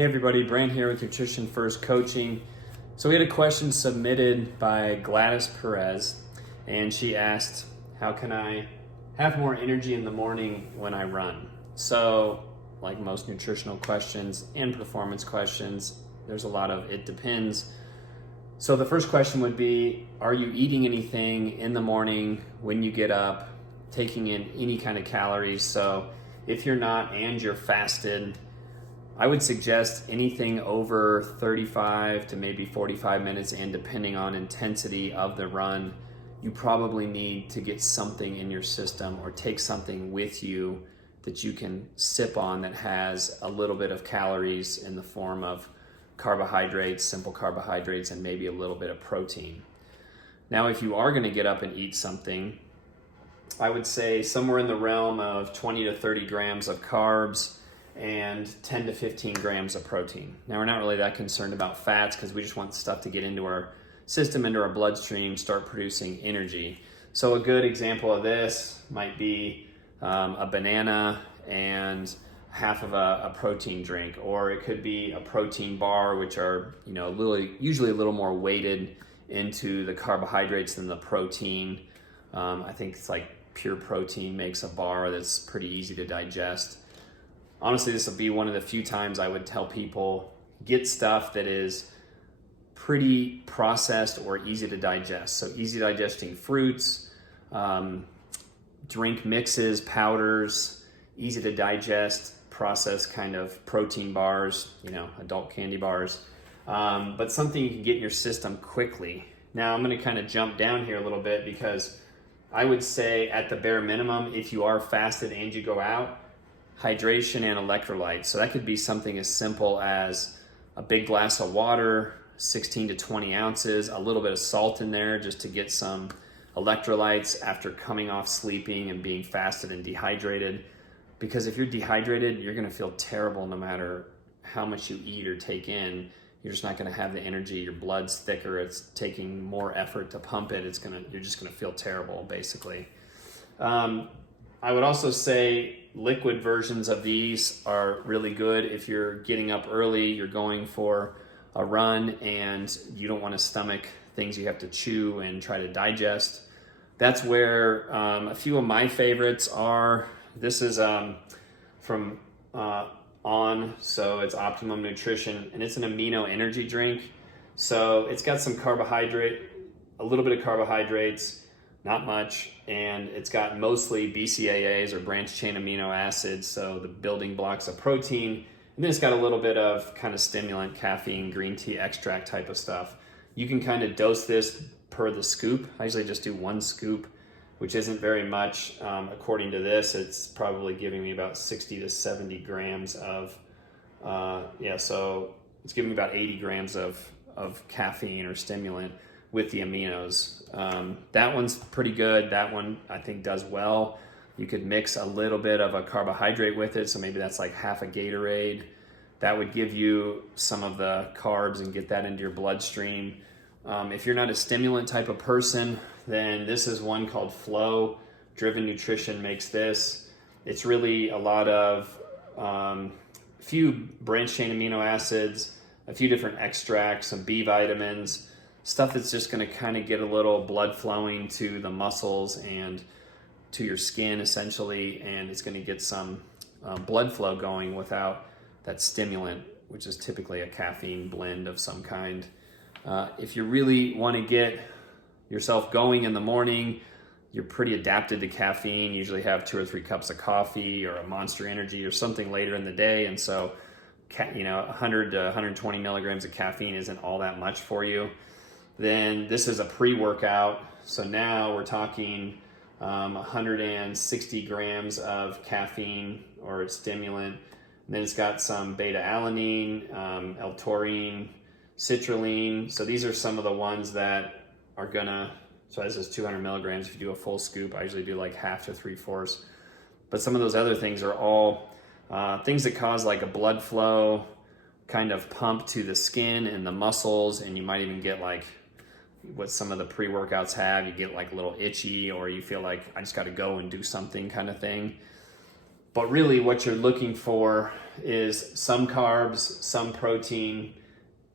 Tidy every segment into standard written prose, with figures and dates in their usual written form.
Hey everybody, Brand here with Nutrition First Coaching. So we had a question submitted by Gladys Perez, and she asked, how can I have more energy in the morning when I run? So like most nutritional questions and performance questions, there's a lot of it depends. So the first question would be, are you eating anything in the morning when you get up, taking in any kind of calories? So if you're not and you're fasted, I would suggest anything over 35 to maybe 45 minutes, and depending on intensity of the run, you probably need to get something in your system or take something with you that you can sip on that has a little bit of calories in the form of carbohydrates, simple carbohydrates, and maybe a little bit of protein. Now, if you are going to get up and eat something, I would say somewhere in the realm of 20 to 30 grams of carbs and 10 to 15 grams of protein. Now, we're not really that concerned about fats because we just want stuff to get into our system, into our bloodstream, start producing energy. So a good example of this might be a banana and half of a protein drink, or it could be a protein bar, which are usually a little more weighted into the carbohydrates than the protein. I think it's like Pure Protein makes a bar that's pretty easy to digest. Honestly, this will be one of the few times I would tell people get stuff that is pretty processed or easy to digest. So easy digesting fruits, drink mixes, powders, easy to digest, processed kind of protein bars, adult candy bars, but something you can get in your system quickly. Now I'm going to kind of jump down here a little bit because I would say at the bare minimum, if you are fasted and you go out, hydration and electrolytes. So that could be something as simple as a big glass of water, 16 to 20 ounces, a little bit of salt in there just to get some electrolytes after coming off sleeping and being fasted and dehydrated. Because if you're dehydrated, you're gonna feel terrible no matter how much you eat or take in. You're just not gonna have the energy. Your blood's thicker. It's taking more effort to pump it. You're just gonna feel terrible, basically. I would also say liquid versions of these are really good if you're getting up early, you're going for a run, and you don't want to stomach things you have to chew and try to digest. That's where a few of my favorites are. This is from On, so it's Optimum Nutrition, and it's an amino energy drink. So it's got some carbohydrate, a little bit of carbohydrates, not much, and it's got mostly BCAAs or branched chain amino acids, so the building blocks of protein, and then it's got a little bit of kind of stimulant, caffeine, green tea extract type of stuff. You can kind of dose this per the scoop. I usually just do one scoop, which isn't very much. According to this, it's probably giving me about 60 to 70 grams of, so it's giving me about 80 grams of caffeine or stimulant with the aminos. That one's pretty good. That one I think does well. You could mix a little bit of a carbohydrate with it, so maybe that's like half a Gatorade. That would give you some of the carbs and get that into your bloodstream. If you're not a stimulant type of person, then this is one called Flow. Driven Nutrition makes this. It's really a lot of a few branched chain amino acids, a few different extracts, some B vitamins, stuff that's just going to kind of get a little blood flowing to the muscles and to your skin essentially, and it's going to get some blood flow going without that stimulant, which is typically a caffeine blend of some kind. If you really want to get yourself going in the morning, you're pretty adapted to caffeine, usually have 2 or 3 cups of coffee or a Monster Energy or something later in the day, and so 100 to 120 milligrams of caffeine isn't all that much for you. Then this is a pre-workout, so now we're talking 160 grams of caffeine or stimulant. And then it's got some beta-alanine, L-taurine, citrulline. So these are some of the ones that are so this is 200 milligrams. If you do a full scoop, I usually do like half to 3/4. But some of those other things are all things that cause like a blood flow kind of pump to the skin and the muscles, and you might even get like what some of the pre-workouts have. You get like a little itchy, or you feel like I just got to go and do something kind of thing. But really what you're looking for is some carbs, some protein,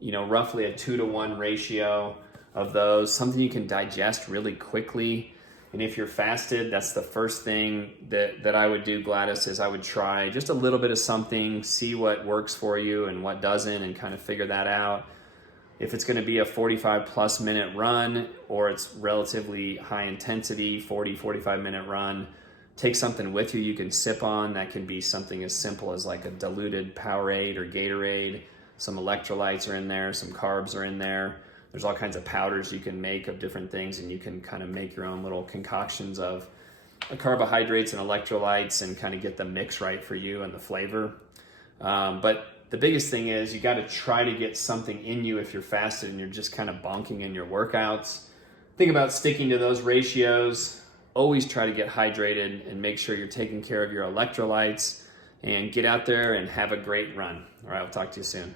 roughly a 2-to-1 ratio of those, something you can digest really quickly. And if you're fasted, that's the first thing that I would do, Gladys, is I would try just a little bit of something, see what works for you and what doesn't, and kind of figure that out. If it's going to be a 45+ minute run, or it's relatively high intensity, 45 minute run, take something with you can sip on. That can be something as simple as like a diluted Powerade or Gatorade. Some electrolytes are in there, some carbs are in there. There's all kinds of powders you can make of different things, and you can kind of make your own little concoctions of carbohydrates and electrolytes and kind of get the mix right for you and the flavor. But the biggest thing is you got to try to get something in you if you're fasted and you're just kind of bonking in your workouts. Think about sticking to those ratios. Always try to get hydrated and make sure you're taking care of your electrolytes, and get out there and have a great run. All right, I'll talk to you soon.